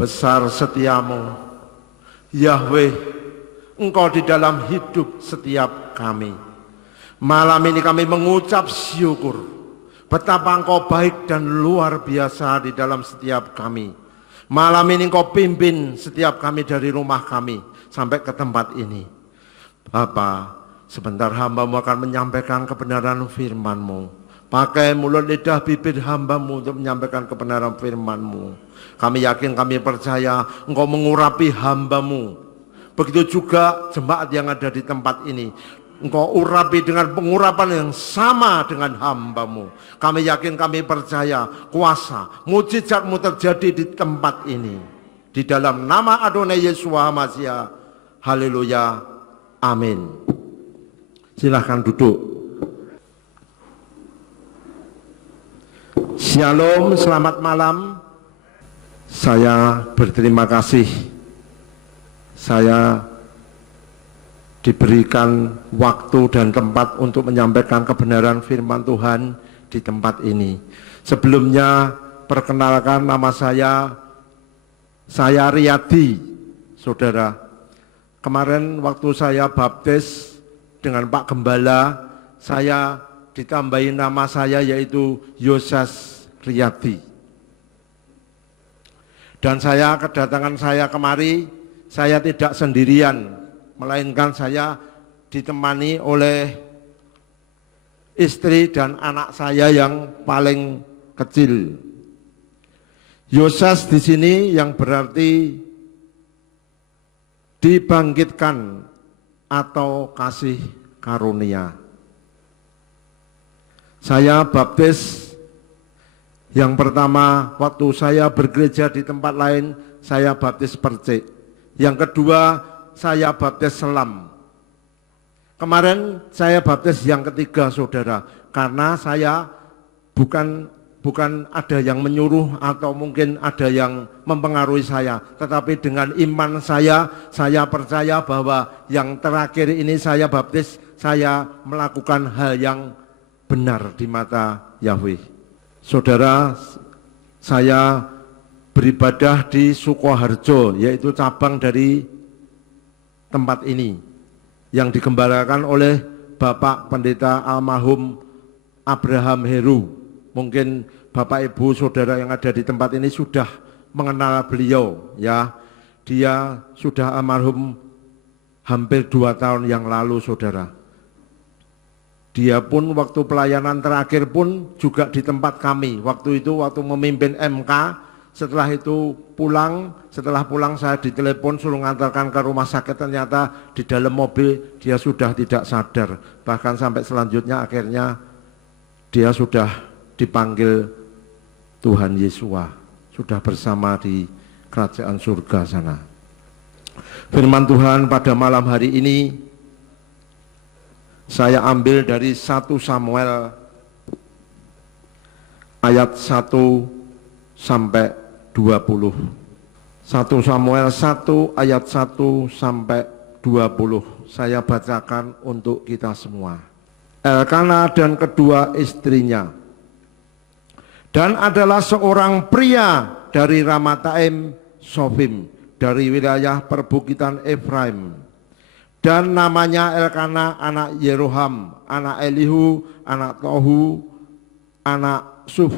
Besar setiamu, Yahweh, Engkau di dalam hidup setiap kami. Malam ini kami mengucap syukur betapa Engkau baik dan luar biasa di dalam setiap kami. Malam ini Engkau pimpin setiap kami dari rumah kami sampai ke tempat ini. Bapa, sebentar hamba-Mu akan menyampaikan kebenaran firman-Mu. Pakai mulut lidah bibir hamba-Mu untuk menyampaikan kebenaran firman-Mu. Kami yakin, kami percaya Engkau mengurapi hamba-Mu. Begitu juga jemaat yang ada di tempat ini. Engkau urapi dengan pengurapan yang sama dengan hamba-Mu. Kami yakin, kami percaya kuasa mujizat-Mu terjadi di tempat ini. Di dalam nama Adonai Yesus Hamasiah. Haleluya. Amin. Silahkan duduk. Shalom, selamat malam. Saya berterima kasih. Saya diberikan waktu dan tempat untuk menyampaikan kebenaran firman Tuhan di tempat ini. Sebelumnya perkenalkan, nama saya Riyadi, saudara. Kemarin waktu saya baptis dengan Pak Gembala, saya ditambahi nama saya yaitu Yosas Riyadi. Dan saya, kedatangan saya kemari, saya tidak sendirian, melainkan saya ditemani oleh istri dan anak saya yang paling kecil. Yosas di sini yang berarti dibangkitkan atau kasih karunia. Saya baptis yang pertama waktu saya bergereja di tempat lain, saya baptis percik. Yang kedua, saya baptis selam. Kemarin saya baptis yang ketiga, saudara, karena saya bukan ada yang menyuruh atau mungkin ada yang mempengaruhi saya, tetapi dengan iman saya percaya bahwa yang terakhir ini saya baptis, saya melakukan hal yang benar di mata Yahweh. Saudara, saya beribadah di Sukoharjo, yaitu cabang dari tempat ini yang digembalakan oleh Bapak Pendeta almarhum Abraham Heru. Mungkin Bapak Ibu saudara yang ada di tempat ini sudah mengenal beliau, ya. Dia sudah almarhum hampir 2 tahun yang lalu, saudara. Dia pun waktu pelayanan terakhir pun juga di tempat kami. Waktu itu waktu memimpin MK, setelah pulang saya ditelepon suruh ngantarkan ke rumah sakit, ternyata di dalam mobil dia sudah tidak sadar. Bahkan sampai selanjutnya akhirnya dia sudah dipanggil Tuhan Yesua, sudah bersama di kerajaan surga sana. Firman Tuhan pada malam hari ini saya ambil dari 1 Samuel ayat 1 sampai 20. 1 Samuel 1 ayat 1 sampai 20. Saya bacakan untuk kita semua. Elkana dan kedua istrinya. Dan adalah seorang pria dari Ramataim Sofim, dari wilayah perbukitan Efraim. Dan namanya Elkana anak Yeroham, anak Elihu, anak Tohu, anak Suf,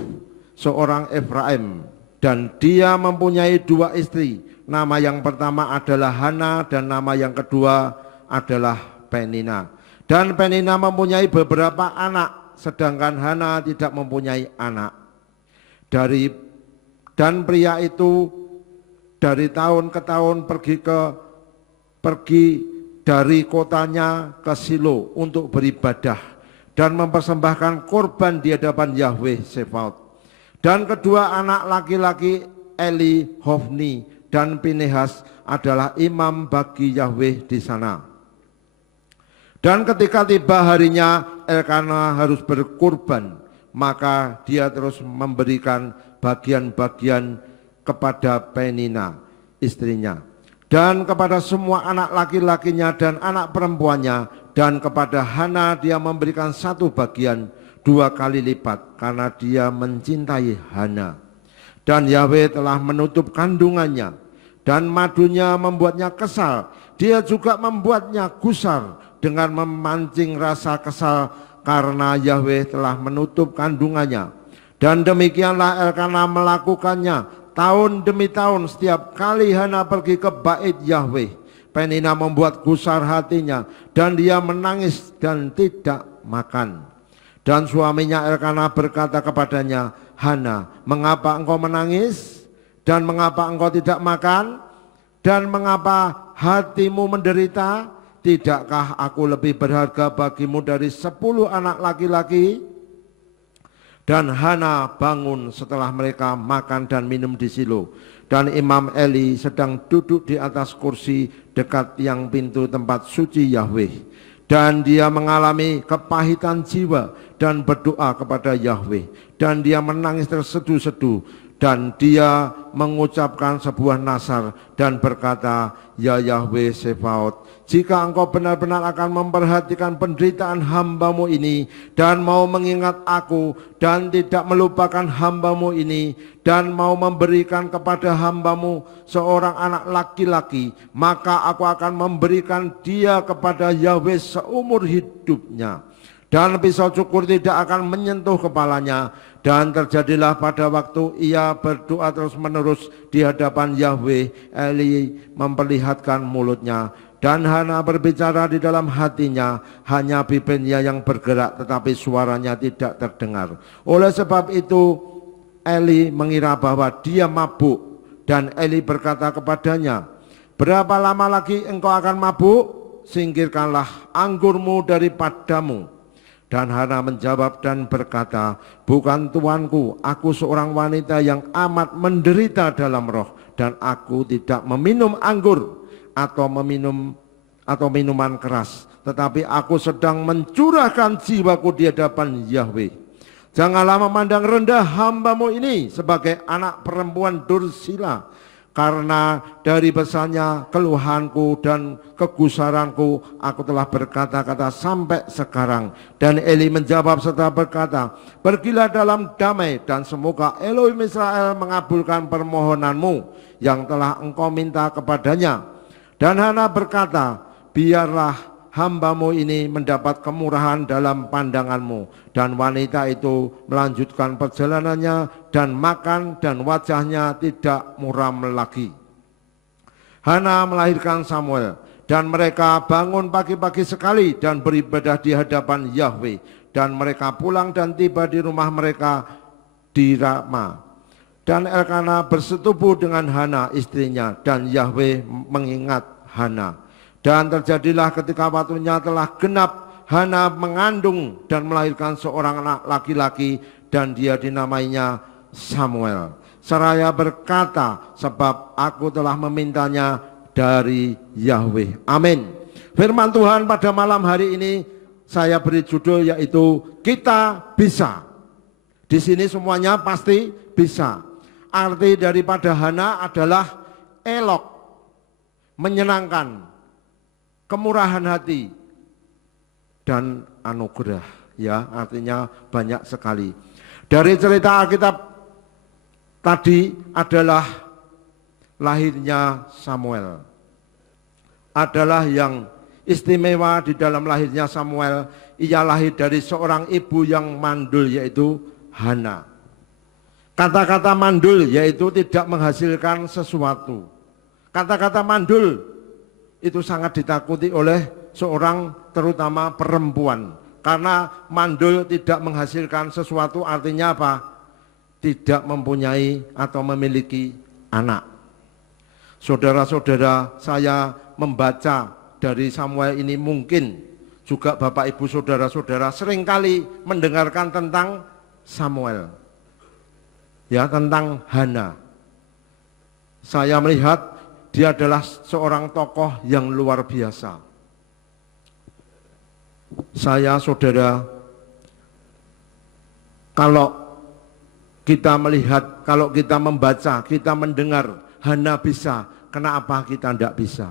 seorang Efraim. Dan dia mempunyai 2 istri. Nama yang pertama adalah Hana dan nama yang kedua adalah Penina. Dan Penina mempunyai beberapa anak, sedangkan Hana tidak mempunyai anak. Dan pria itu dari tahun ke tahun pergi dari kotanya ke Silo untuk beribadah dan mempersembahkan korban di hadapan Yahweh Sebaot. Dan kedua anak laki-laki Eli, Hofni, dan Pinehas adalah imam bagi Yahweh di sana. Dan ketika tiba harinya Elkana harus berkurban, maka dia terus memberikan bagian-bagian kepada Penina, istrinya, dan kepada semua anak laki-lakinya dan anak perempuannya, dan kepada Hana dia memberikan 1 bagian 2 kali lipat karena dia mencintai Hana. Dan Yahweh telah menutup kandungannya, dan madunya membuatnya kesal. Dia juga membuatnya gusar dengan memancing rasa kesal karena Yahweh telah menutup kandungannya. Dan demikianlah Elkana melakukannya tahun demi tahun. Setiap kali Hana pergi ke bait Yahweh, Penina membuat gusar hatinya, dan dia menangis dan tidak makan. Dan suaminya Elkana berkata kepadanya, Hana, mengapa engkau menangis? Dan mengapa engkau tidak makan? Dan mengapa hatimu menderita? Tidakkah aku lebih berharga bagimu dari 10 anak laki-laki? Dan Hana bangun setelah mereka makan dan minum di Silo. Dan Imam Eli sedang duduk di atas kursi dekat tiang pintu tempat suci Yahweh. Dan dia mengalami kepahitan jiwa dan berdoa kepada Yahweh. Dan dia menangis terseduh-seduh. Dan dia mengucapkan sebuah nasar dan berkata, Ya Yahweh Sebaot, jika engkau benar-benar akan memperhatikan penderitaan hambamu ini dan mau mengingat aku dan tidak melupakan hambamu ini dan mau memberikan kepada hambamu seorang anak laki-laki, maka aku akan memberikan dia kepada Yahweh seumur hidupnya. Dan pisau cukur tidak akan menyentuh kepalanya. Dan terjadilah pada waktu ia berdoa terus-menerus di hadapan Yahweh, Eli memperlihatkan mulutnya. Dan Hana berbicara di dalam hatinya, hanya bibirnya yang bergerak tetapi suaranya tidak terdengar. Oleh sebab itu Eli mengira bahwa dia mabuk. Dan Eli berkata kepadanya, berapa lama lagi engkau akan mabuk? Singkirkanlah anggurmu daripadamu. Dan Hana menjawab dan berkata, bukan tuanku, aku seorang wanita yang amat menderita dalam roh, dan aku tidak meminum anggur atau minuman keras, tetapi aku sedang mencurahkan jiwaku di hadapan Yahweh. Janganlah memandang rendah hambamu ini sebagai anak perempuan dursila, karena dari besarnya keluhanku dan kegusaranku aku telah berkata-kata sampai sekarang. Dan Eli menjawab serta berkata, pergilah dalam damai dan semoga Elohim Israel mengabulkan permohonanmu yang telah engkau minta kepadanya. Dan Hana berkata, biarlah hambamu ini mendapat kemurahan dalam pandanganmu. Dan wanita itu melanjutkan perjalanannya dan makan dan wajahnya tidak muram lagi. Hana melahirkan Samuel dan mereka bangun pagi-pagi sekali dan beribadah di hadapan Yahweh. Dan mereka pulang dan tiba di rumah mereka di Rama. Dan Elkana bersetubuh dengan Hana istrinya dan Yahweh mengingat Hana. Dan terjadilah ketika waktunya telah genap, Hana mengandung dan melahirkan seorang anak laki-laki dan dia dinamainya Samuel. Seraya berkata, sebab aku telah memintanya dari Yahweh. Amin. Firman Tuhan pada malam hari ini saya beri judul yaitu kita bisa. Di sini semuanya pasti bisa. Arti daripada Hana adalah elok, menyenangkan, kemurahan hati dan anugerah, ya, artinya banyak sekali. Dari cerita Alkitab tadi adalah lahirnya Samuel. Adalah yang istimewa di dalam lahirnya Samuel, ia lahir dari seorang ibu yang mandul yaitu Hana. Kata-kata mandul yaitu tidak menghasilkan sesuatu. Kata-kata mandul itu sangat ditakuti oleh seorang terutama perempuan. Karena mandul tidak menghasilkan sesuatu artinya apa? Tidak mempunyai atau memiliki anak. Saudara-saudara, saya membaca dari Samuel ini mungkin juga Bapak Ibu saudara-saudara seringkali mendengarkan tentang Samuel. Ya, tentang Hana. Saya melihat dia adalah seorang tokoh yang luar biasa. Saya, saudara, kalau kita melihat, kalau kita membaca, kita mendengar Hana bisa, kenapa kita tidak bisa?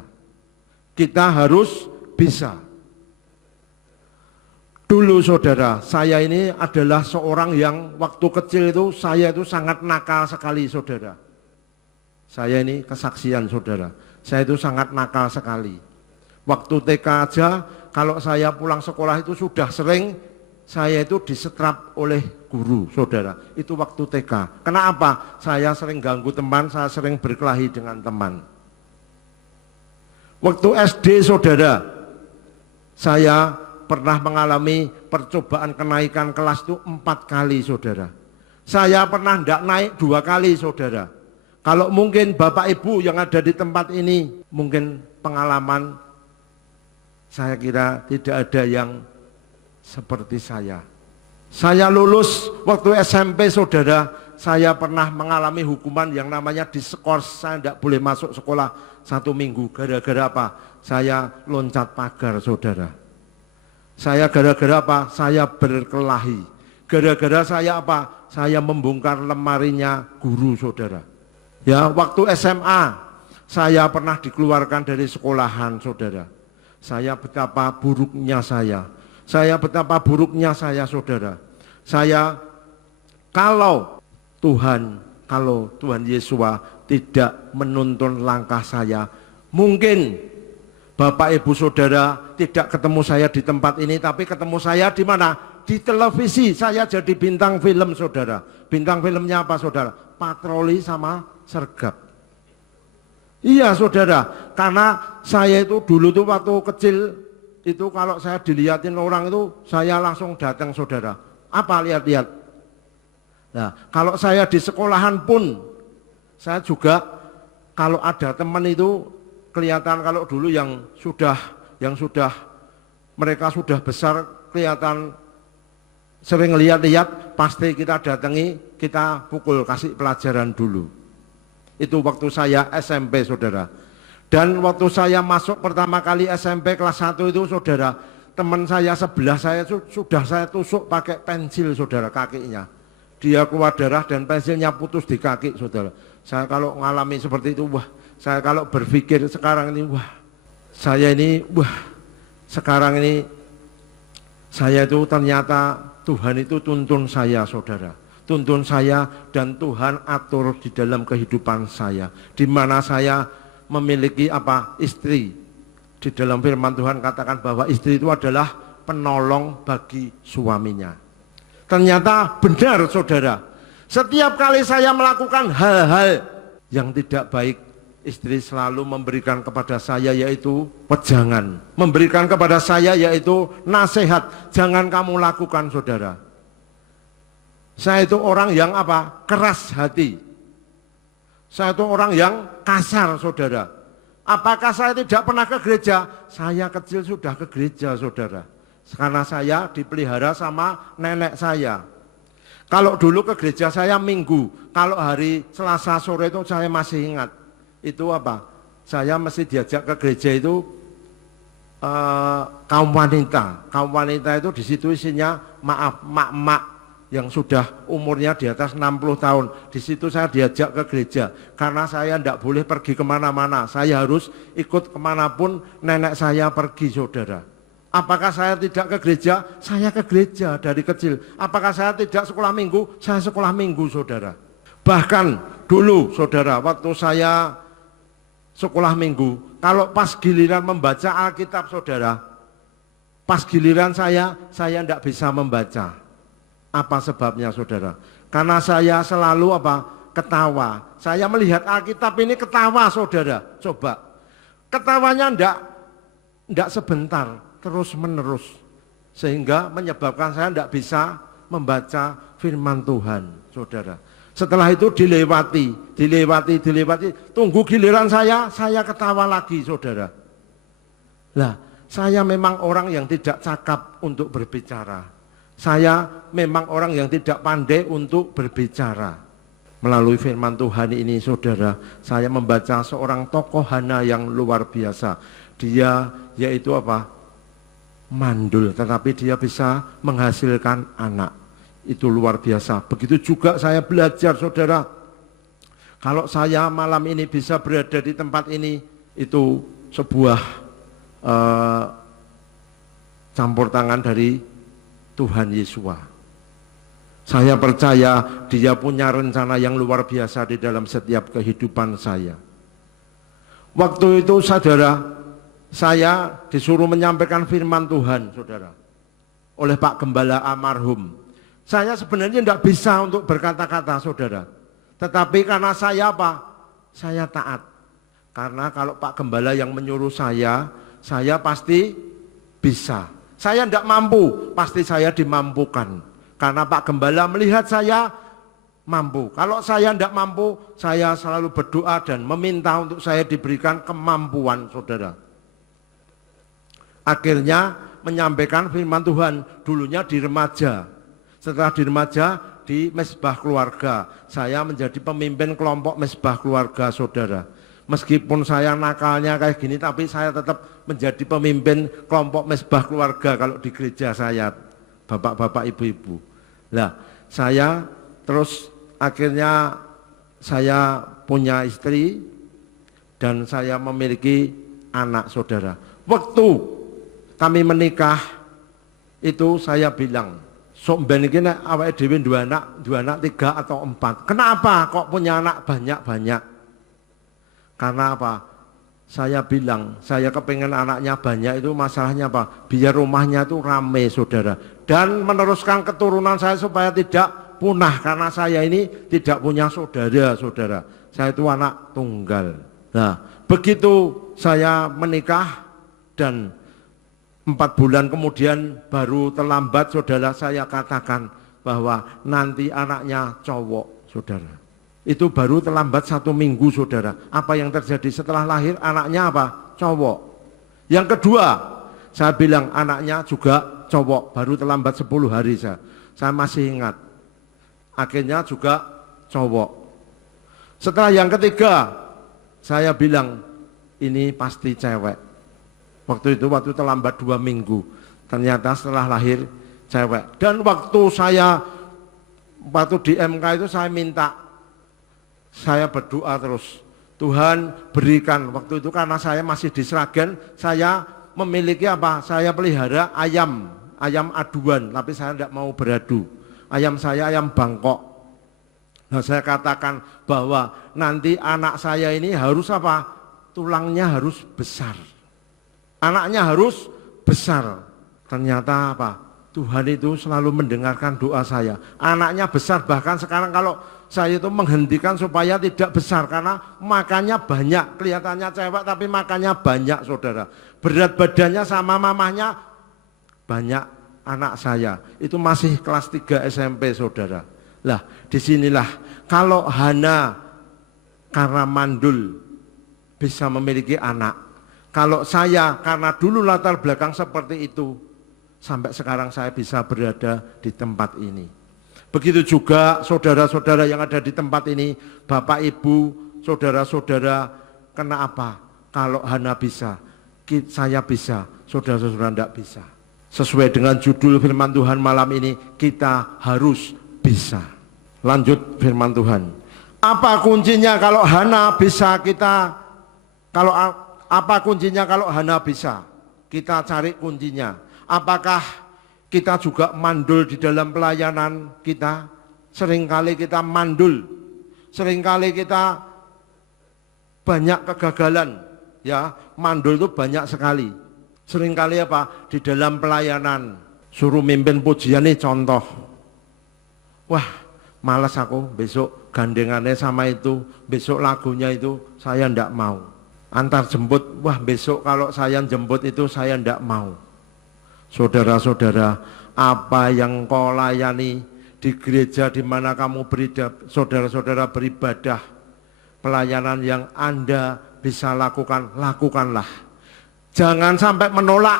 Kita harus bisa. Dulu saudara, saya ini adalah seorang yang waktu kecil itu saya itu sangat nakal sekali saudara. Saya ini kesaksian saudara, saya itu sangat nakal sekali. Waktu TK aja kalau saya pulang sekolah itu sudah sering saya itu disetrap oleh guru saudara. Itu waktu TK. Kenapa? Saya sering ganggu teman, saya sering berkelahi dengan teman. Waktu SD saudara, saya pernah mengalami percobaan kenaikan kelas itu 4 kali saudara. Saya pernah tidak naik 2 kali saudara. Kalau mungkin Bapak Ibu yang ada di tempat ini, mungkin pengalaman saya kira tidak ada yang seperti saya. Saya lulus waktu SMP saudara, saya pernah mengalami hukuman yang namanya diskors. Saya tidak boleh masuk sekolah 1 minggu. Gara-gara apa? Saya loncat pagar saudara. Saya gara-gara apa? Saya berkelahi. Gara-gara saya apa? Saya membongkar lemarinya guru saudara. Ya, waktu SMA saya pernah dikeluarkan dari sekolahan saudara. Saya betapa buruknya saya. Saya betapa buruknya saya saudara. Saya kalau Tuhan Yesus tidak menuntun langkah saya, mungkin Bapak Ibu Saudara tidak ketemu saya di tempat ini, tapi ketemu saya di mana? Di televisi. Saya jadi bintang film saudara. Bintang filmnya apa saudara? Patroli sama Sergap. Iya saudara, karena saya itu dulu tuh waktu kecil itu kalau saya dilihatin orang itu saya langsung datang saudara. Apa lihat-lihat? Nah, kalau saya di sekolahan pun saya juga kalau ada teman itu kelihatan, kalau dulu yang sudah mereka sudah besar kelihatan sering lihat-lihat, pasti kita datangi, kita pukul, kasih pelajaran dulu. Itu waktu saya SMP saudara. Dan waktu saya masuk pertama kali SMP kelas 1 itu saudara, teman saya sebelah saya sudah saya tusuk pakai pensil saudara kakinya. Dia keluar darah dan pensilnya putus di kaki saudara. Saya kalau mengalami seperti itu, wah, saya kalau berpikir sekarang ini, sekarang ini saya itu ternyata Tuhan itu tuntun saya saudara. Tuntun saya dan Tuhan atur di dalam kehidupan saya. Di mana saya memiliki apa? Istri. Di dalam firman Tuhan katakan bahwa istri itu adalah penolong bagi suaminya. Ternyata benar saudara. Setiap kali saya melakukan hal-hal yang tidak baik, istri selalu memberikan kepada saya yaitu wejangan, memberikan kepada saya yaitu nasihat, jangan kamu lakukan saudara. Saya itu orang yang apa? Keras hati. Saya itu orang yang kasar saudara. Apakah saya tidak pernah ke gereja? Saya kecil sudah ke gereja saudara. Karena saya dipelihara sama nenek saya. Kalau dulu ke gereja saya Minggu, kalau hari Selasa sore itu saya masih ingat. Itu apa? Saya mesti diajak ke gereja itu kaum wanita. Kaum wanita itu di situ isinya mak-mak yang sudah umurnya di atas 60 tahun. Di situ saya diajak ke gereja. Karena saya tidak boleh pergi kemana-mana. Saya harus ikut kemanapun nenek saya pergi saudara. Apakah saya tidak ke gereja? Saya ke gereja dari kecil. Apakah saya tidak sekolah minggu? Saya sekolah minggu saudara. Bahkan dulu saudara, waktu saya sekolah minggu, kalau pas giliran membaca Alkitab saudara, pas giliran saya tidak bisa membaca. Apa sebabnya saudara? Karena saya selalu apa? Ketawa. Saya melihat Alkitab ini ketawa saudara. Coba. Ketawanya enggak sebentar, terus menerus. Sehingga menyebabkan saya tidak bisa membaca firman Tuhan saudara. Setelah itu dilewati. Tunggu giliran saya ketawa lagi saudara. Nah, saya memang orang yang tidak cakap untuk berbicara. Saya memang orang yang tidak pandai untuk berbicara. Melalui firman Tuhan ini saudara, saya membaca seorang tokoh Hana yang luar biasa. Dia yaitu apa? Mandul, tetapi dia bisa menghasilkan anak. Itu luar biasa. Begitu juga saya belajar saudara. Kalau saya malam ini bisa berada di tempat ini, itu sebuah campur tangan dari Tuhan Yesus. Saya percaya Dia punya rencana yang luar biasa di dalam setiap kehidupan saya. Waktu itu saudara, saya disuruh menyampaikan firman Tuhan, saudara, oleh Pak Gembala almarhum. Saya sebenarnya tidak bisa untuk berkata-kata, saudara. Tetapi karena saya apa? Saya taat. Karena kalau Pak Gembala yang menyuruh saya pasti bisa. Saya tidak mampu, pasti saya dimampukan. Karena Pak Gembala melihat saya mampu. Kalau saya tidak mampu, saya selalu berdoa dan meminta untuk saya diberikan kemampuan, saudara. Akhirnya menyampaikan firman Tuhan, dulunya di remaja. Setelah di remaja, di Mesbah Keluarga. Saya menjadi pemimpin kelompok Mesbah Keluarga, saudara. Meskipun saya nakalnya kayak gini, tapi saya tetap menjadi pemimpin kelompok Mesbah Keluarga kalau di gereja saya, bapak-bapak, ibu-ibu. Nah, saya terus akhirnya saya punya istri dan saya memiliki anak, saudara. Waktu kami menikah itu saya bilang, sok ben iki nek awake dhewe dua anak 3 atau 4. Kenapa kok punya anak banyak-banyak? Karena apa? Saya bilang, saya kepengen anaknya banyak itu masalahnya apa? Biar rumahnya itu rame, saudara. Dan meneruskan keturunan saya supaya tidak punah. Karena saya ini tidak punya saudara, saudara. Saya itu anak tunggal. Nah, begitu saya menikah dan 4 bulan kemudian baru terlambat, saudara, saya katakan bahwa nanti anaknya cowok, saudara. Itu baru terlambat 1 minggu, saudara. Apa yang terjadi setelah lahir anaknya apa? Cowok. Yang kedua, saya bilang anaknya juga cowok, baru terlambat 10 hari saya masih ingat. Akhirnya juga cowok. Setelah yang ketiga, saya bilang ini pasti cewek. Waktu terlambat 2 minggu. Ternyata setelah lahir cewek. Dan waktu di MK itu saya minta, saya berdoa terus, Tuhan berikan. Waktu itu karena saya masih di Sragen, saya memiliki apa? Saya pelihara ayam aduan, tapi saya tidak mau beradu. Ayam saya ayam Bangkok. Nah, saya katakan bahwa nanti anak saya ini harus apa? Tulangnya harus besar. Anaknya harus besar. Ternyata apa? Tuhan itu selalu mendengarkan doa saya. Anaknya besar, bahkan sekarang kalau saya itu menghentikan supaya tidak besar karena makannya banyak. Kelihatannya cewek tapi makannya banyak, saudara. Berat badannya sama mamahnya banyak. Anak saya itu masih kelas 3 SMP, saudara. Lah, disinilah kalau Hana karena mandul bisa memiliki anak. Kalau saya karena dulu latar belakang seperti itu, sampai sekarang saya bisa berada di tempat ini. Begitu juga saudara-saudara yang ada di tempat ini, Bapak Ibu, saudara-saudara, kena apa? Kalau Hana bisa, saya bisa, saudara-saudara tidak bisa. Sesuai dengan judul firman Tuhan malam ini, kita harus bisa. Lanjut firman Tuhan. Apa kuncinya kalau Hana bisa apa kuncinya kalau Hana bisa? Kita cari kuncinya. Apakah kita juga mandul di dalam pelayanan kita? Seringkali kita mandul. Seringkali kita banyak kegagalan. Ya, mandul itu banyak sekali. Seringkali apa? Di dalam pelayanan. Suruh mimpin pujian nih contoh. Wah, malas aku besok gandengannya sama itu. Besok lagunya itu saya ndak mau. Antar jemput, wah besok kalau saya jemput itu saya ndak mau. Saudara-saudara, apa yang kau layani di gereja di mana kamu saudara-saudara beribadah, pelayanan yang Anda bisa lakukan, lakukanlah. Jangan sampai menolak,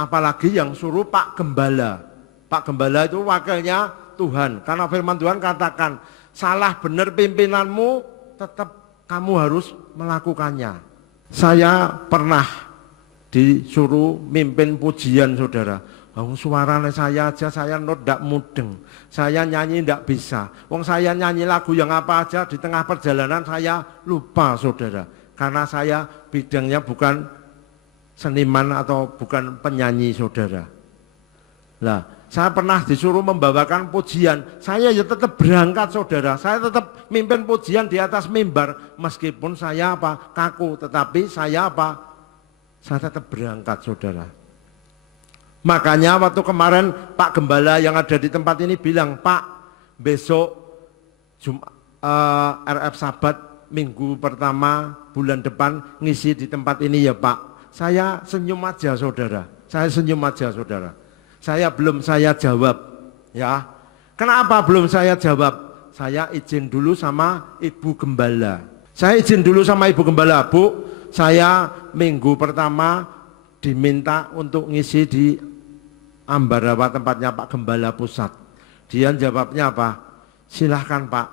apalagi yang suruh Pak Gembala. Pak Gembala itu wakilnya Tuhan, karena firman Tuhan katakan, salah benar pimpinanmu, tetap kamu harus melakukannya. Saya pernah disuruh mimpin pujian, saudara. Wong suaranya saya aja, saya not ndak mudeng. Saya nyanyi ndak bisa. Wong saya nyanyi lagu yang apa aja di tengah perjalanan saya lupa, saudara. Karena saya bidangnya bukan seniman atau bukan penyanyi, saudara. Nah, Saya pernah disuruh membawakan pujian, saya ya tetap berangkat saudara. Saya tetap mimpin pujian di atas mimbar, meskipun saya apa? Kaku, tetapi saya apa? Saya tetap berangkat saudara. Makanya waktu kemarin Pak Gembala yang ada di tempat ini bilang, Pak besok RF Sabat minggu pertama bulan depan ngisi di tempat ini ya Pak. Saya senyum aja saudara, saya senyum aja saudara. Saya jawab ya. Kenapa belum saya jawab? Saya izin dulu sama Ibu Gembala. Saya izin dulu sama Ibu Gembala, Bu, saya minggu pertama diminta untuk ngisi di Ambarawa tempatnya Pak Gembala Pusat. Dia jawabnya apa? Silahkan Pak,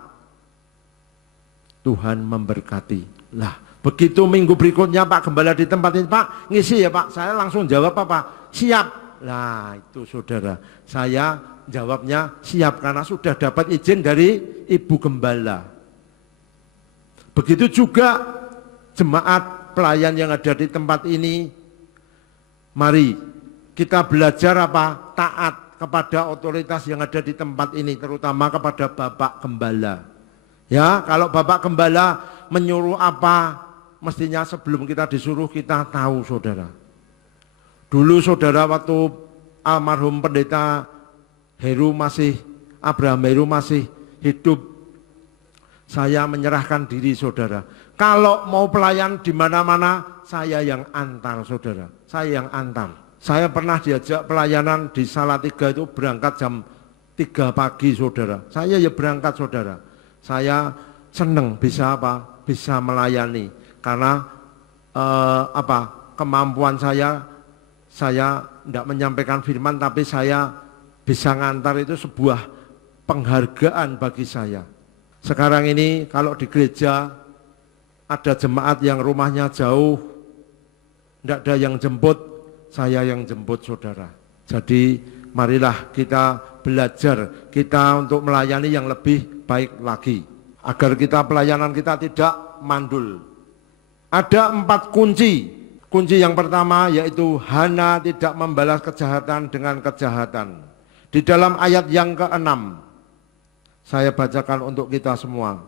Tuhan memberkati. Lah, begitu minggu berikutnya Pak Gembala di tempat ini, Pak ngisi ya Pak, saya langsung jawab apa? Siap. Nah itu saudara, saya jawabnya siap karena sudah dapat izin dari Ibu Gembala. Begitu juga jemaat pelayan yang ada di tempat ini, mari kita belajar apa? Taat kepada otoritas yang ada di tempat ini, terutama kepada Bapak Gembala. Ya, kalau Bapak Gembala menyuruh apa, mestinya sebelum kita disuruh kita tahu saudara. Dulu saudara waktu almarhum pendeta Abraham Heru masih hidup, saya menyerahkan diri saudara. Kalau mau pelayan di mana-mana, saya yang antar saudara. Saya yang antar. Saya pernah diajak pelayanan di Salatiga itu berangkat jam 3 pagi saudara. Saya ya berangkat saudara. Saya senang bisa apa? Bisa melayani karena kemampuan saya tidak menyampaikan firman, tapi saya bisa ngantar, itu sebuah penghargaan bagi saya. Sekarang ini kalau di gereja ada jemaat yang rumahnya jauh, tidak ada yang jemput, saya yang jemput saudara. Jadi marilah kita belajar, kita untuk melayani yang lebih baik lagi, agar kita pelayanan kita tidak mandul. Ada 4 kunci. Kunci yang pertama yaitu Hana tidak membalas kejahatan dengan kejahatan. Di dalam ayat yang ke-6, saya bacakan untuk kita semua.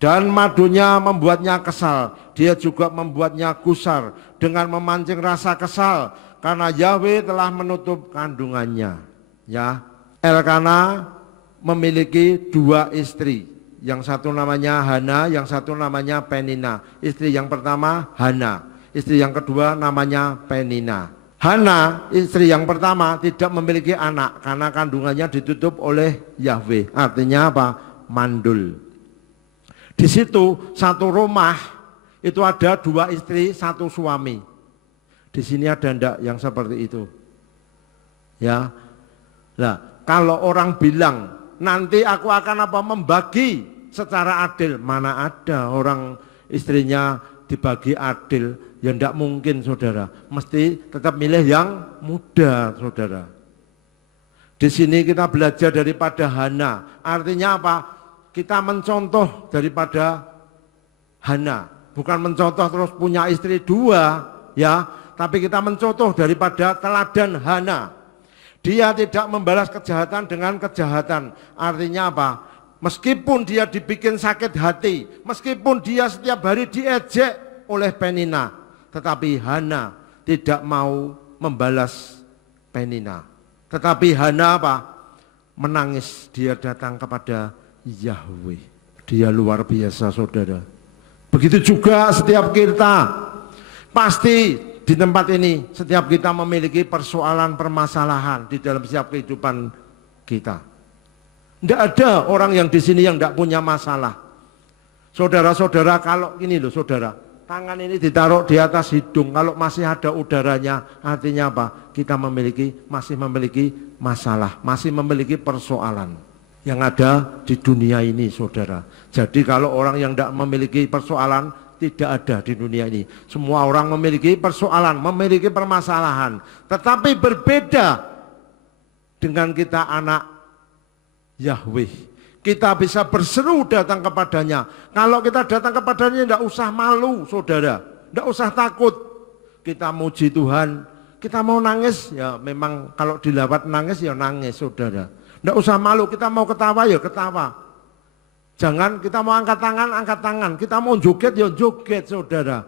Dan madunya membuatnya kesal, dia juga membuatnya gusar dengan memancing rasa kesal, karena Yahweh telah menutup kandungannya. Ya, Elkana memiliki 2 istri, yang satu namanya Hana, yang satu namanya Penina. Istri yang pertama Hana. Istri yang kedua namanya Penina. Hana, istri yang pertama, tidak memiliki anak karena kandungannya ditutup oleh Yahweh. Artinya apa? Mandul. Di situ satu rumah itu ada 2 istri, 1 suami. Di sini ada enggak yang seperti itu? Ya. Nah, kalau orang bilang nanti aku akan apa? Membagi secara adil, mana ada orang istrinya dibagi adil? Ya tidak mungkin saudara, mesti tetap milih yang muda saudara. Di sini kita belajar daripada Hana, artinya apa? Kita mencontoh daripada Hana, bukan mencontoh terus punya istri 2 ya, tapi kita mencontoh daripada teladan Hana. Dia tidak membalas kejahatan dengan kejahatan, artinya apa? Meskipun dia dibikin sakit hati, meskipun dia setiap hari diejek oleh Penina, tetapi Hana tidak mau membalas Penina. Tetapi Hana apa? Menangis, dia datang kepada Yahweh. Dia luar biasa saudara. Begitu juga setiap kita, pasti di tempat ini setiap kita memiliki persoalan permasalahan di dalam setiap kehidupan kita. Tidak ada orang yang di sini yang tidak punya masalah. Saudara-saudara, kalau ini loh saudara, tangan ini ditaruh di atas hidung, kalau masih ada udaranya, artinya apa? Kita masih memiliki masalah, masih memiliki persoalan yang ada di dunia ini saudara. Jadi kalau orang yang tidak memiliki persoalan, tidak ada di dunia ini. Semua orang memiliki persoalan, memiliki permasalahan. Tetapi berbeda dengan kita anak Yahweh. Kita bisa berseru datang kepadanya. Kalau kita datang kepadanya tidak usah malu saudara, tidak usah takut. Kita muji Tuhan, Kita mau nangis, ya memang kalau dilewat nangis ya nangis saudara. Tidak usah malu, kita mau ketawa ya ketawa. Jangan kita mau angkat tangan, kita mau joget ya joget saudara.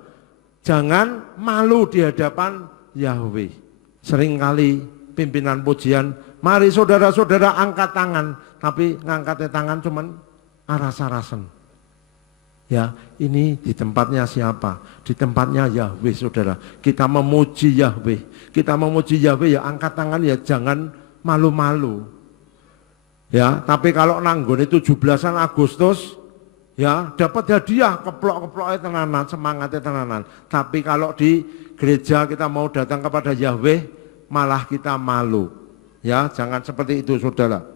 Jangan malu di hadapan Yahweh. Seringkali pimpinan pujian, mari saudara-saudara angkat tangan, tapi ngangkatnya tangan cuman aras-arasan. Ya, ini di tempatnya siapa? Di tempatnya Yahweh saudara. Kita memuji Yahweh. Kita memuji Yahweh ya angkat tangan ya jangan malu-malu. Ya, tapi kalau nanggon itu 17 Agustus ya dapat hadiah, keplok-keploknya tenanan, semangatnya tenanan. Tapi kalau di gereja kita mau datang kepada Yahweh malah kita malu. Ya, jangan seperti itu saudara.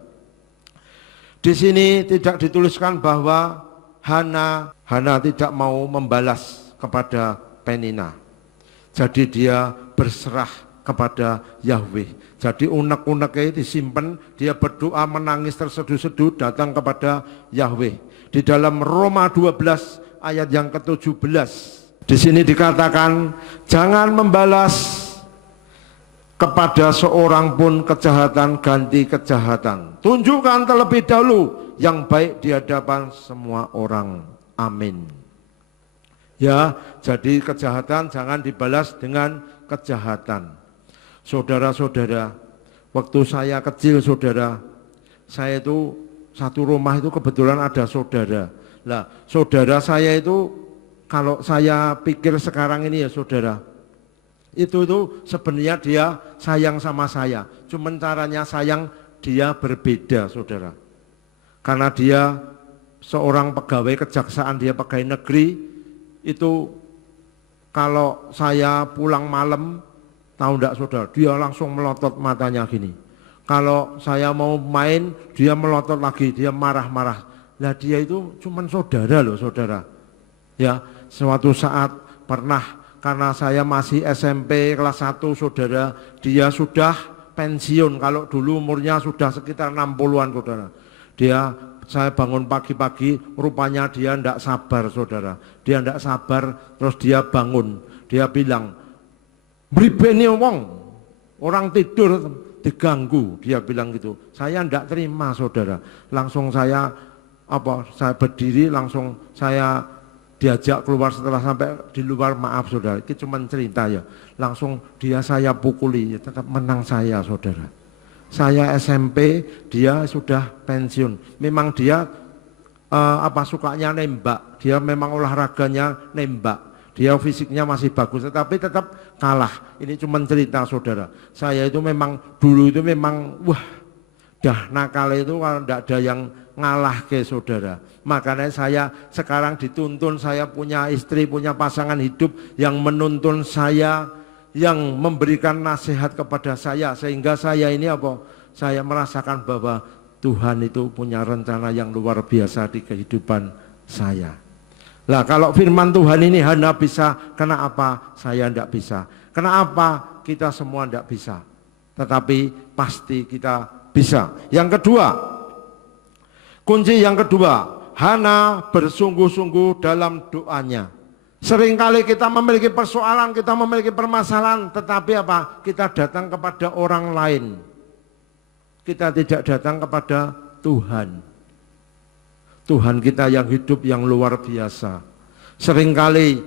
Di sini tidak dituliskan bahwa Hana tidak mau membalas kepada Penina. Jadi dia berserah kepada Yahweh. Jadi unek-uneknya disimpan, dia berdoa menangis terseduh-seduh datang kepada Yahweh. Di dalam Roma 12 ayat yang ke-17. Di sini dikatakan jangan membalas kepada seorang pun kejahatan ganti kejahatan. Tunjukkan terlebih dahulu yang baik di hadapan semua orang. Amin. Ya, jadi kejahatan jangan dibalas dengan kejahatan. Saudara-saudara, waktu saya kecil saudara, saya itu satu rumah itu kebetulan ada saudara. Lah, saudara saya itu kalau saya pikir sekarang ini ya saudara, itu sebenarnya dia sayang sama saya. Cuman caranya sayang dia berbeda saudara. Karena dia seorang pegawai kejaksaan, dia pegawai negeri, itu kalau saya pulang malam, tahu enggak saudara, dia langsung melotot matanya gini. Kalau saya mau main, dia melotot lagi, dia marah-marah. Nah dia itu cuman saudara loh saudara. Ya, suatu saat pernah, karena saya masih SMP kelas 1 saudara, dia sudah pensiun, kalau dulu umurnya sudah sekitar 60-an saudara. Saya bangun pagi-pagi, rupanya dia tidak sabar saudara. Dia tidak sabar, terus dia bangun. Dia bilang, "Mribene wong, orang tidur diganggu." Dia bilang gitu. Saya tidak terima saudara. Langsung saya berdiri, langsung saya diajak keluar. Setelah sampai di luar, maaf saudara, itu cuma cerita ya. Langsung saya pukuli, tetap menang saya saudara. Saya SMP, dia sudah pensiun. Memang dia sukanya nembak. Dia memang olahraganya nembak. Dia fisiknya masih bagus, tetapi tetap kalah. Ini cuma cerita saudara. Saya itu memang dulu itu memang dah nakal itu kalau tidak ada yang ngalah ke saudara. Makanya saya sekarang dituntun, saya punya istri, punya pasangan hidup yang menuntun saya, yang memberikan nasihat kepada saya, sehingga saya ini saya merasakan bahwa Tuhan itu punya rencana yang luar biasa di kehidupan saya. Lah kalau firman Tuhan ini Hana bisa, kenapa saya tidak bisa? Kenapa kita semua tidak bisa? Tetapi pasti kita bisa. Yang kedua, kunci yang kedua, Hana bersungguh-sungguh dalam doanya. Seringkali kita memiliki persoalan, kita memiliki permasalahan, tetapi kita datang kepada orang lain. Kita tidak datang kepada Tuhan. Tuhan kita yang hidup, yang luar biasa. Seringkali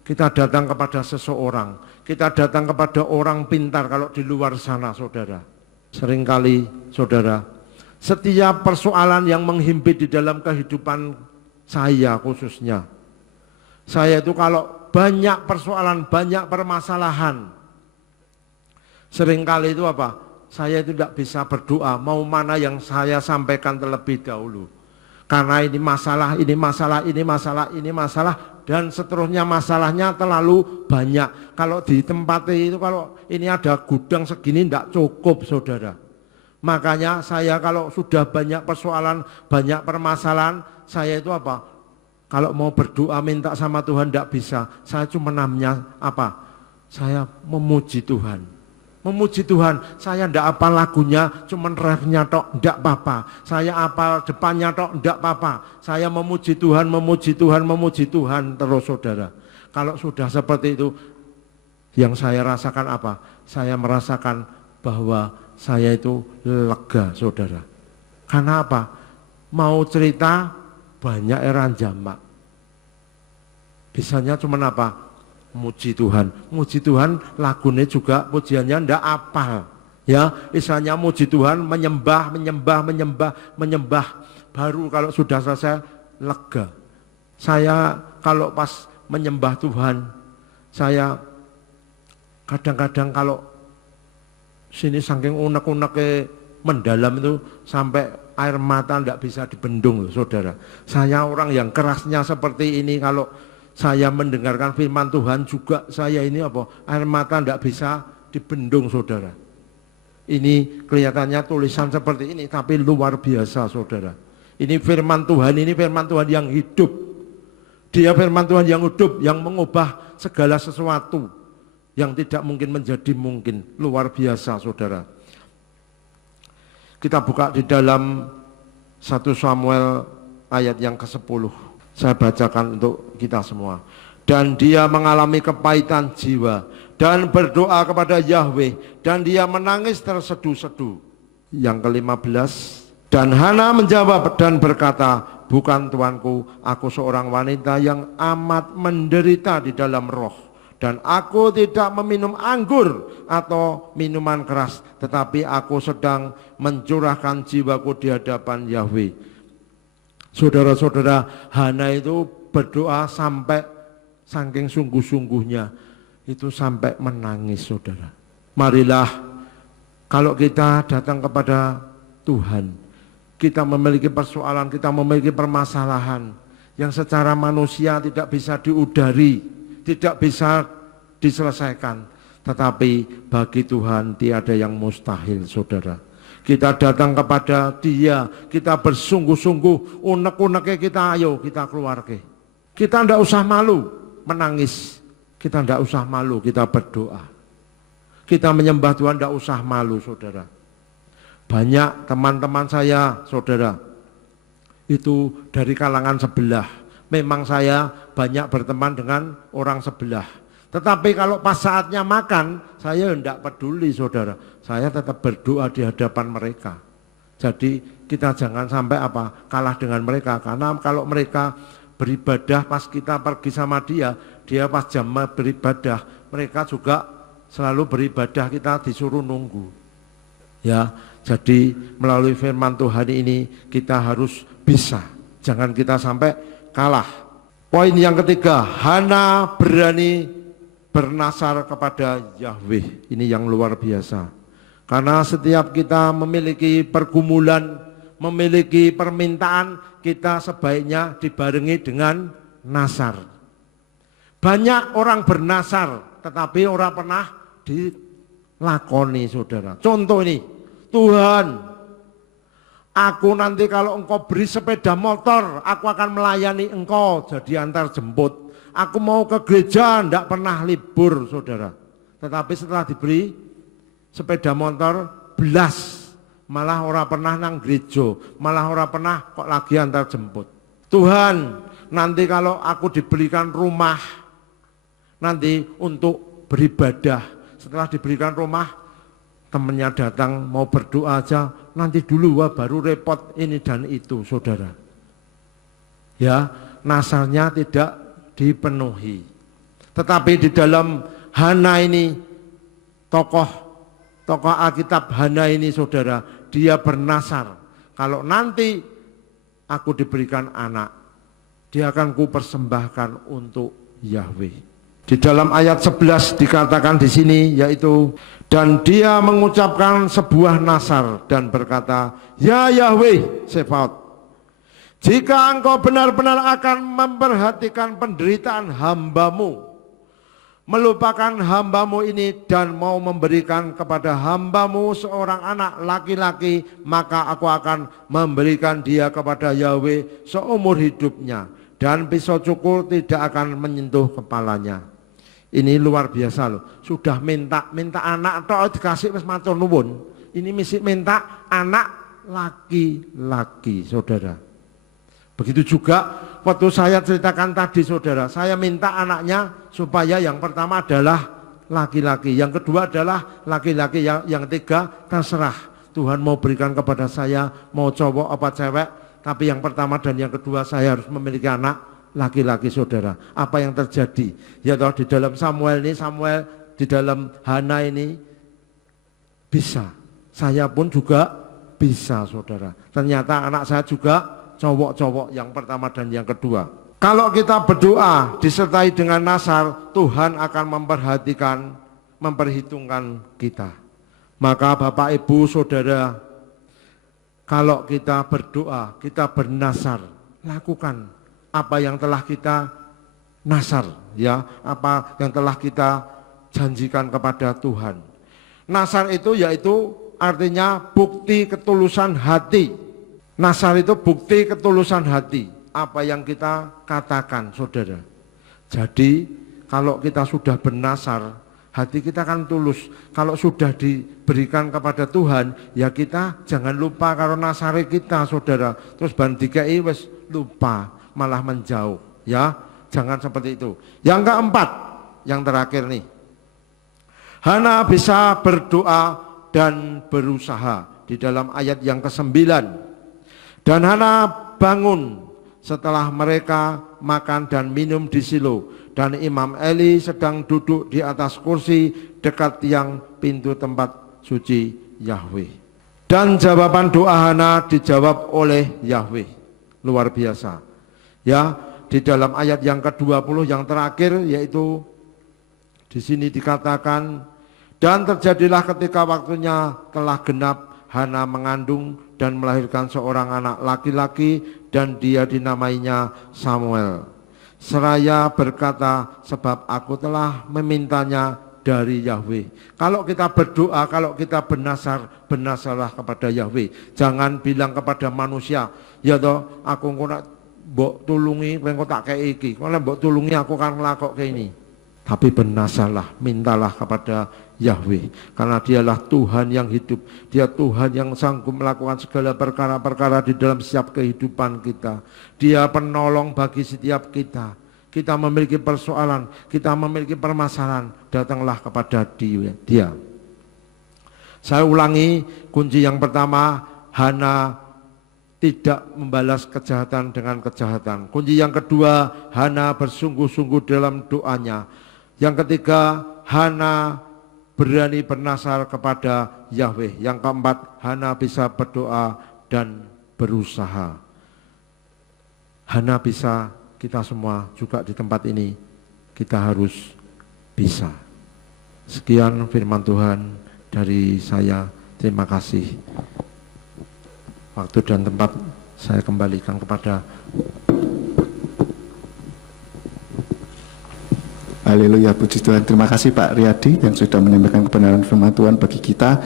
kita datang kepada seseorang, kita datang kepada orang pintar kalau di luar sana saudara. Seringkali saudara, setiap persoalan yang menghimpit di dalam kehidupan saya khususnya, saya itu kalau banyak persoalan, banyak permasalahan, seringkali itu saya itu tidak bisa berdoa, mau mana yang saya sampaikan terlebih dahulu. Karena ini masalah, ini masalah, ini masalah, ini masalah, dan seterusnya masalahnya terlalu banyak. Kalau di tempat itu, kalau ini ada gudang segini tidak cukup saudara. Makanya saya kalau sudah banyak persoalan, banyak permasalahan, saya itu kalau mau berdoa minta sama Tuhan tidak bisa. Saya cuma namanya saya memuji Tuhan. Memuji Tuhan, saya tidak apal lagunya, cuman refnya tok, tidak apa-apa. Saya apal depannya tok, tidak apa-apa. Saya memuji Tuhan, memuji Tuhan, memuji Tuhan terus saudara. Kalau sudah seperti itu, yang saya rasakan Saya merasakan bahwa saya itu lega, saudara. Karena apa? Mau cerita banyak eran jamak. Bisanya cuma apa? Muji Tuhan. Muji Tuhan lagunya juga pujiannya ndak apal. Ya, istilahnya muji Tuhan, menyembah. Baru kalau sudah selesai lega. Saya kalau pas menyembah Tuhan, saya kadang-kadang kalau sini saking unek-uneknya mendalam itu sampai air mata tidak bisa dibendung, saudara. Saya orang yang kerasnya seperti ini, kalau saya mendengarkan firman Tuhan juga saya ini air mata tidak bisa dibendung, saudara. Ini kelihatannya tulisan seperti ini, tapi luar biasa, saudara. Ini firman Tuhan yang hidup. Dia firman Tuhan yang hidup, yang mengubah segala sesuatu yang tidak mungkin menjadi mungkin. Luar biasa, saudara. Kita buka di dalam 1 Samuel ayat yang ke-10. Saya bacakan untuk kita semua. Dan dia mengalami kepahitan jiwa dan berdoa kepada Yahweh, dan dia menangis terseduh-seduh. Yang ke-15, dan Hana menjawab dan berkata, bukan tuanku, aku seorang wanita yang amat menderita di dalam roh, dan aku tidak meminum anggur atau minuman keras, tetapi aku sedang mencurahkan jiwaku di hadapan Yahweh. Saudara-saudara, Hana itu berdoa sampai saking sungguh-sungguhnya, itu sampai menangis, saudara. Marilah kalau kita datang kepada Tuhan, kita memiliki persoalan, kita memiliki permasalahan yang secara manusia tidak bisa diudari, tidak bisa diselesaikan. Tetapi bagi Tuhan tiada yang mustahil, saudara. Kita datang kepada Dia, kita bersungguh-sungguh, unek-uneknya kita, ayo kita keluar ke. Kita tidak usah malu menangis, kita tidak usah malu, kita berdoa. Kita menyembah Tuhan tidak usah malu, saudara. Banyak teman-teman saya, saudara, itu dari kalangan sebelah. Memang saya banyak berteman dengan orang sebelah. Tetapi kalau pas saatnya makan, saya tidak peduli, saudara. Saya tetap berdoa di hadapan mereka. Jadi kita jangan sampai kalah dengan mereka. Karena kalau mereka beribadah pas kita pergi sama dia pas jam beribadah, mereka juga selalu beribadah, kita disuruh nunggu. Ya, jadi melalui firman Tuhan ini kita harus bisa. Jangan kita sampai kalah. Poin yang ketiga, Hana berani bernasar kepada Yahweh. Ini yang luar biasa. Karena setiap kita memiliki pergumulan, memiliki permintaan, kita sebaiknya dibarengi dengan nasar. Banyak orang bernasar, tetapi orang pernah dilakoni, saudara. Contoh ini, Tuhan, aku nanti kalau engkau beri sepeda motor, aku akan melayani engkau jadi antar jemput. Aku mau ke gereja, tidak pernah libur, saudara. Tetapi setelah diberi sepeda motor, belas, malah orang pernah nang gereja, malah orang pernah kok lagi antar jemput. Tuhan, nanti kalau aku diberikan rumah, nanti untuk beribadah, setelah diberikan rumah, temannya datang mau berdoa aja, nanti dulu baru repot ini dan itu, saudara. Ya, nasarnya tidak dipenuhi. Tetapi di dalam Hana ini, tokoh Alkitab Hana ini, saudara, dia bernasar, kalau nanti aku diberikan anak, dia akan kupersembahkan untuk Yahweh. Di dalam ayat 11 dikatakan di sini, yaitu, dan dia mengucapkan sebuah nasar dan berkata, ya Yahweh Sebaot, jika engkau benar-benar akan memperhatikan penderitaan hambamu, melupakan hambamu ini dan mau memberikan kepada hambamu seorang anak laki-laki, maka aku akan memberikan dia kepada Yahweh seumur hidupnya, dan pisau cukur tidak akan menyentuh kepalanya. Ini luar biasa loh. Sudah minta anak atau dikasih wis matur nuwun. Ini mesti minta anak laki-laki, saudara. Begitu juga waktu saya ceritakan tadi, saudara, saya minta anaknya supaya yang pertama adalah laki-laki. Yang kedua adalah laki-laki. Yang ketiga terserah. Tuhan mau berikan kepada saya, mau cowok apa cewek. Tapi yang pertama dan yang kedua saya harus memiliki anak laki-laki, saudara. Apa yang terjadi? Ya toh, di dalam Samuel di dalam Hana ini bisa. Saya pun juga bisa, saudara. Ternyata anak saya juga cowok-cowok yang pertama dan yang kedua. Kalau kita berdoa disertai dengan nasar, Tuhan akan memperhitungkan kita. Maka Bapak Ibu Saudara, kalau kita berdoa, kita bernasar, lakukan apa yang telah kita nasar, ya, apa yang telah kita janjikan kepada Tuhan. Nasar itu yaitu artinya bukti ketulusan hati. Nasar itu bukti ketulusan hati. Apa yang kita katakan, saudara. Jadi kalau kita sudah bernasar, hati kita kan tulus. Kalau sudah diberikan kepada Tuhan, ya kita jangan lupa kalau nasari kita, saudara. Terus bandikei wes lupa, malah menjauh, ya. Jangan seperti itu. Yang keempat, yang terakhir nih. Hana bisa berdoa dan berusaha di dalam ayat yang ke-9. Dan Hana bangun setelah mereka makan dan minum di Silo, dan Imam Eli sedang duduk di atas kursi dekat tiang pintu tempat suci Yahweh. Dan jawaban doa Hana dijawab oleh Yahweh. Luar biasa. Ya, di dalam ayat yang ke-20 yang terakhir, yaitu di sini dikatakan, dan terjadilah ketika waktunya telah genap, Hana mengandung dan melahirkan seorang anak laki-laki, dan dia dinamainya Samuel. Seraya berkata, sebab aku telah memintanya dari Yahweh. Kalau kita berdoa, kalau kita bernasarlah kepada Yahweh. Jangan bilang kepada manusia, ya toh aku nak mbok tulungi, engko tak kei iki. Kalau mbok tulungi aku kan nglakok kayak ini. Tapi bernasarlah, mintalah kepada Yahweh, karena dialah Tuhan yang hidup. Dia Tuhan yang sanggup melakukan segala perkara-perkara di dalam setiap kehidupan kita. Dia penolong bagi setiap kita. Kita memiliki persoalan, kita memiliki permasalahan, datanglah kepada Dia. Saya ulangi, kunci yang pertama, Hana tidak membalas kejahatan dengan kejahatan. Kunci yang kedua, Hana bersungguh-sungguh dalam doanya. Yang ketiga, Hana berani bernasar kepada Yahweh. Yang keempat, Hana bisa berdoa dan berusaha. Hana bisa, kita semua juga di tempat ini, kita harus bisa. Sekian firman Tuhan dari saya. Terima kasih. Waktu dan tempat saya kembalikan kepada. Haleluya, puji Tuhan. Terima kasih Pak Riyadi yang sudah menyampaikan kebenaran firman Tuhan bagi kita,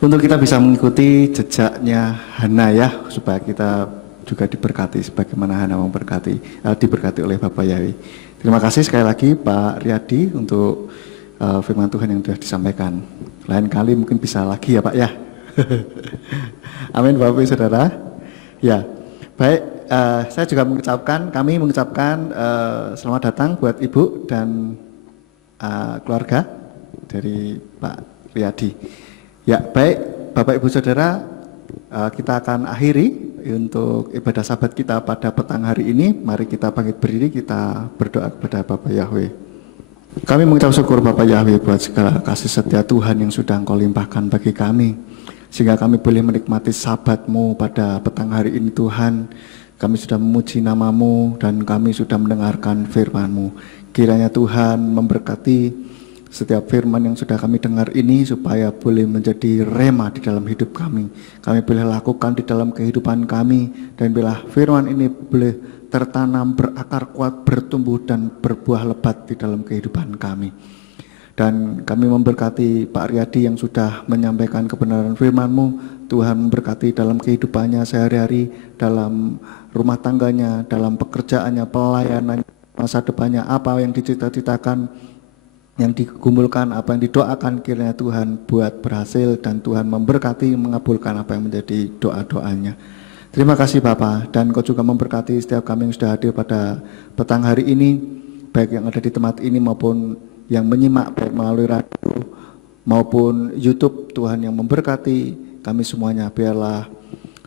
untuk kita bisa mengikuti jejaknya Hana, ya, supaya kita juga diberkati sebagaimana Hana diberkati oleh Bapak Yahweh. Terima kasih sekali lagi Pak Riyadi untuk firman Tuhan yang sudah disampaikan. Lain kali mungkin bisa lagi ya Pak ya. Amin Bapak Ibu Saudara. Ya, baik. Saya juga kami mengucapkan selamat datang buat Ibu dan keluarga dari Pak Riyadi. Ya, baik Bapak Ibu Saudara, kita akan akhiri untuk ibadah sabat kita pada petang hari ini. Mari kita bangkit berdiri, kita berdoa kepada Bapak Yahweh. Kami mengucap syukur Bapak Yahweh buat segala kasih setia Tuhan yang sudah Engkau limpahkan bagi kami, sehingga kami boleh menikmati sabat-Mu pada petang hari ini Tuhan. Kami sudah memuji nama-Mu dan kami sudah mendengarkan firman-Mu. Kiranya Tuhan memberkati setiap firman yang sudah kami dengar ini, supaya boleh menjadi rema di dalam hidup kami. Kami boleh lakukan di dalam kehidupan kami, dan bila firman ini boleh tertanam, berakar kuat, bertumbuh dan berbuah lebat di dalam kehidupan kami. Dan kami memberkati Pak Riyadi yang sudah menyampaikan kebenaran firman-Mu. Tuhan memberkati dalam kehidupannya sehari-hari, dalam rumah tangganya, dalam pekerjaannya, pelayanannya, masa depannya, apa yang dicita-citakan, yang digumulkan, apa yang didoakan, kiranya Tuhan buat berhasil, dan Tuhan memberkati, mengabulkan apa yang menjadi doa-doanya. Terima kasih Bapa, dan Kau juga memberkati setiap kami yang sudah hadir pada petang hari ini, baik yang ada di tempat ini maupun yang menyimak baik melalui radio maupun YouTube. Tuhan yang memberkati kami semuanya. Biarlah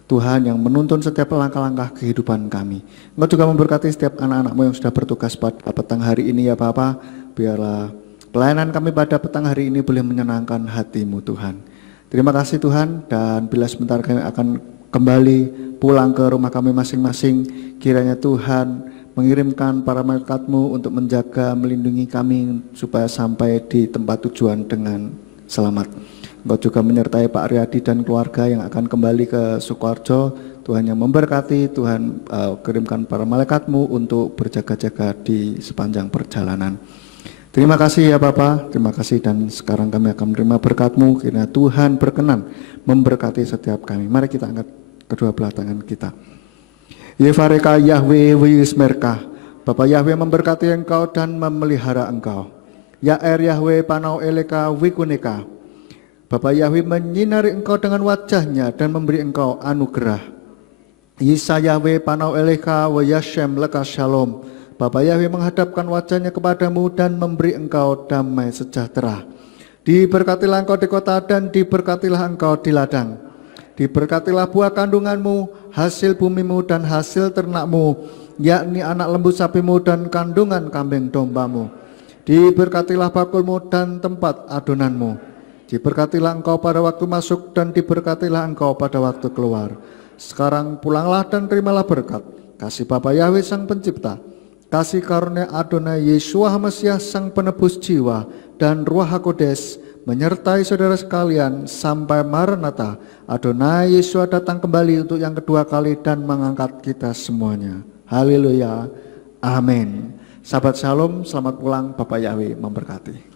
Tuhan yang menuntun setiap langkah-langkah kehidupan kami. Engkau juga memberkati setiap anak-anakmu yang sudah bertugas pada petang hari ini ya Bapa. Biarlah pelayanan kami pada petang hari ini boleh menyenangkan hati-Mu Tuhan. Terima kasih Tuhan, dan bila sebentar kami akan kembali pulang ke rumah kami masing-masing, kiranya Tuhan mengirimkan para malaikat-Mu untuk menjaga, melindungi kami supaya sampai di tempat tujuan dengan selamat. Engkau juga menyertai Pak Riyadi dan keluarga yang akan kembali ke Sukoharjo. Tuhan yang memberkati, Tuhan kirimkan para malaikat-Mu untuk berjaga-jaga di sepanjang perjalanan. Terima kasih ya Bapa, terima kasih, dan sekarang kami akan menerima berkat-Mu. Kiranya Tuhan berkenan memberkati setiap kami. Mari kita angkat kedua belah tangan kita. Yevareka Yahweh Wismerka, Bapa Yahweh memberkati engkau dan memelihara engkau. Ya Yahweh Panau Eleka Wikuneka, Bapa Yahweh menyinari engkau dengan wajahnya dan memberi engkau anugerah. Yisa Yahweh Panau Eleka wa Yashem leka shalom, Bapa Yahweh menghadapkan wajahnya kepadamu dan memberi engkau damai sejahtera. Diberkatilah engkau di kota dan diberkatilah engkau di ladang. Diberkatilah buah kandunganmu, hasil bumimu dan hasil ternakmu, yakni anak lembu sapimu dan kandungan kambing dombamu. Diberkatilah bakulmu dan tempat adonanmu. Diberkatilah engkau pada waktu masuk dan diberkatilah engkau pada waktu keluar. Sekarang pulanglah dan terimalah berkat kasih Bapa Yahweh Sang Pencipta, kasih karunia Adonai Yeshua HaMasiah Sang Penebus jiwa, dan Ruach HaKodes menyertai saudara sekalian sampai Maranatha. Adonai Yeshua datang kembali untuk yang kedua kali dan mengangkat kita semuanya. Haleluya. Amin. Sahabat Shalom, selamat pulang. Bapak Yahweh memberkati.